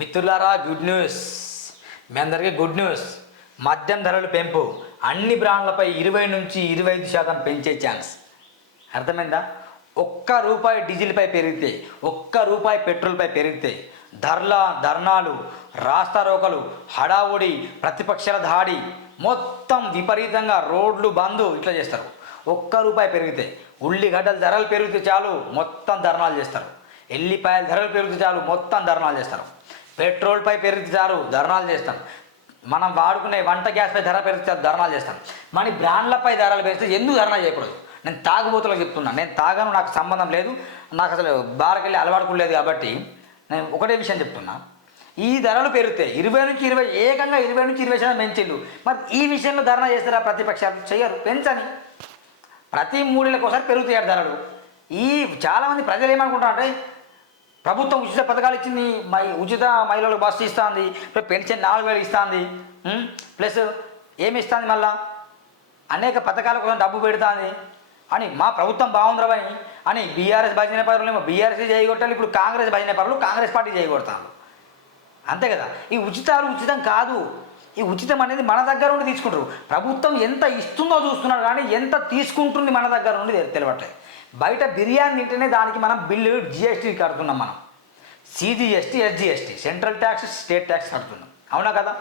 మిత్రులారా, good news. మీ అందరికీ good news. మద్యం ధరలు పెంపు అన్ని బ్రాండ్లపై 20 నుంచి 25% పెంచే ఛాన్స్. అర్థమైందా? ₹1 డీజిల్పై పెరిగితే, ₹1 పెట్రోల్పై పెరిగితే ధర్నాలు, రాస్తారోకలు, హడావుడి, ప్రతిపక్షాల దాడి, మొత్తం విపరీతంగా రోడ్లు బంద్ ఇట్లా చేస్తారు. ₹1 పెరిగితే, ఉల్లిగడ్డల ధరలు పెరిగితే చాలు మొత్తం ధర్నాలు చేస్తారు. ఎల్లిపాయల ధరలు పెరిగితే చాలు మొత్తం ధర్నాలు చేస్తారు. పెట్రోల్పై పెరిగితే చాలు ధర్నాలు చేస్తాం. మనం వాడుకునే వంట గ్యాస్పై ధర పెరిగితే ధర్నాలు చేస్తాం. మన బ్రాండ్లపై ధరలు పెరిగితే ఎందుకు ధర్నా చేయకూడదు? నేను తాగుబోతులకు చెప్తున్నాను. నేను తాగను, నాకు సంబంధం లేదు, నాకు అసలు బార్కెళ్ళి అలవాటుకోలేదు. కాబట్టి నేను ఒకటే విషయం చెప్తున్నా. ఈ ధరలు పెరిగితే 20 నుంచి 20% పెంచిండు. మరి ఈ విషయంలో ధర్నా చేస్తారా ప్రతిపక్షాలు? చెయ్యరు, పెంచని. ప్రతి 3 నెలలకు ఒకసారి పెరుగుతాయి ధరలు. చాలామంది ప్రజలు ఏమనుకుంటారంటే, ప్రభుత్వం ఉచిత పథకాలు ఇచ్చింది, ఉచిత మహిళలకు బస్సు ఇస్తుంది, పెన్షన్ 4,000 ఇస్తుంది, ప్లస్ ఏమి ఇస్తుంది, మళ్ళా అనేక పథకాల కోసం డబ్బు పెడుతుంది అని, మా ప్రభుత్వం బాగుందిరని అని బీఆర్ఎస్ భజన పరులు బీఆర్ఎస్ చేయగొట్టాలి. ఇప్పుడు కాంగ్రెస్ భజన పరులు కాంగ్రెస్ పార్టీ చేయగొడతారు. అంతే కదా? ఈ ఉచితాలు ఉచితం కాదు. ఈ ఉచితం అనేది మన దగ్గర నుండి తీసుకుంటారు. ప్రభుత్వం ఎంత ఇస్తుందో చూస్తున్నారు, కానీ ఎంత తీసుకుంటుంది మన దగ్గర నుండి తెలియట్లేదు. బయట బిర్యానీ తింటేనే దానికి మనం బిల్లు జిఎస్టీ కడుతున్నాం. మనం CGST, SGST, central tax, state tax కడుతున్నాం. అవునా కదా?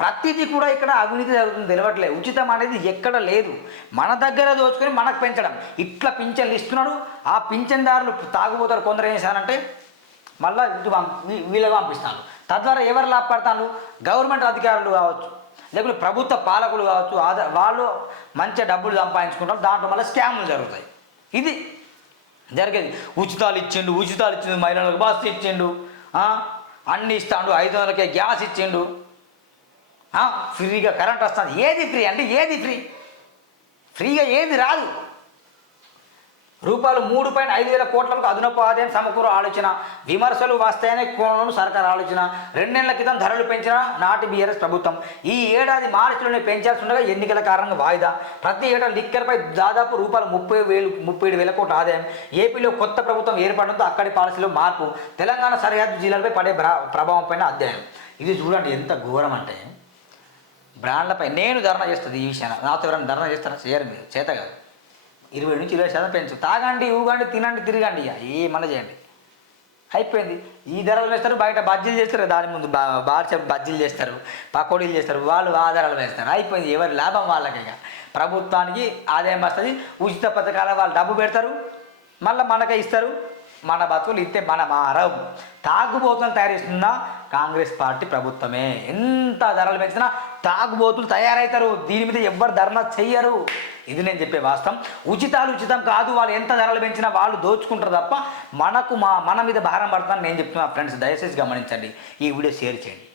ప్రతిదీ కూడా ఇక్కడ అవినీతి జరుగుతుంది, తెలియట్లేదు. ఉచితం అనేది ఎక్కడ లేదు. మన దగ్గర దోచుకొని మనకు పెంచడం. ఇట్లా పింఛన్లు ఇస్తున్నాడు. ఆ పింఛన్దారులు తాగుబోతారు. కొందరు ఏం చేశారంటే మళ్ళీ వీళ్ళకి పంపిస్తాను. తద్వారా ఎవరు లాభపడతాను? గవర్నమెంట్ అధికారులు కావచ్చు, లేకపోతే ప్రభుత్వ పాలకులు కావచ్చు. వాళ్ళు మంచిగా డబ్బులు సంపాదించుకుంటారు. దాంట్లో మళ్ళీ స్కాములు జరుగుతాయి. ఇది జరిగేది. ఉచితాలు ఇచ్చిండు, మహిళలకు బస్సు ఇచ్చిండు, అన్నీ ఇస్తాడు, 500కే గ్యాస్ ఇచ్చిండు, ఫ్రీగా కరెంట్ వస్తుంది. ఏది ఫ్రీ అంటే ఏది ఫ్రీ? ఫ్రీగా ఏది రాదు. ₹3.5 కోట్లకు అదనపు ఆదాయం సమకూర ఆలోచన. విమర్శలు వస్తాయనే కోణంలో సర్కారు ఆలోచన. 2 నెలల క్రితం ధరలు పెంచిన నాటి బీఆర్ఎస్ ప్రభుత్వం ఈ ఏడాది మార్చిలోనే పెంచాల్సి ఉండగా ఎన్నికల కారణంగా వాయిదా. ప్రతి ఏటా లిక్కర్పై దాదాపు ₹37,000 కోట్ల ఆదాయం. ఏపీలో కొత్త ప్రభుత్వం ఏర్పడడంతో అక్కడి పాలసీలో మార్పు. తెలంగాణ సరిహద్దు జిల్లాలపై పడే ప్రభావం పైన అధ్యయనం. ఇది చూడండి ఎంత ఘోరం అంటే, బ్రాండ్లపై నేను ధర్నా చేస్తుంది ఈ విషయాన్ని. నాతో ఎవరైనా ధర్నా చేస్తారా? చేయరు. మీరు చేత కాదు. 20 నుంచి 20% పెంచు. తాగండి, ఊగండి, తినండి, తిరగండి, ఏమన్నా చేయండి, అయిపోయింది. ఈ ధరలు వేస్తారు. బయట బజ్జీలు చేస్తారు, దాని ముందు బజ్జీలు చేస్తారు, పకోడీలు చేస్తారు, వాళ్ళు ఆ ధరలు వేస్తారు. అయిపోయింది. ఎవరి లాభం వాళ్ళకి. ఇక ప్రభుత్వానికి ఆదాయం వస్తుంది. ఉచిత పథకాల వాళ్ళు డబ్బు పెడతారు, మళ్ళీ మనకే ఇస్తారు. మన బతుకులు ఇస్తే మన మారవు. తాగుబోతులు తయారు చేస్తున్న కాంగ్రెస్ పార్టీ ప్రభుత్వమే. ఎంత ధరలు పెంచినా తాగుబోతులు తయారవుతారు. దీని మీద ఎవ్వరు ధర్నా చెయ్యరు. ఇది నేను చెప్పే వాస్తవం. ఉచితాలు ఉచితం కాదు. వాళ్ళు ఎంత ధరలు పెంచినా వాళ్ళు దోచుకుంటారు తప్ప మన మీద భారం పడుతుందని నేను చెప్తున్నా. ఫ్రెండ్స్, దయచేసి గమనించండి. ఈ వీడియో షేర్ చేయండి.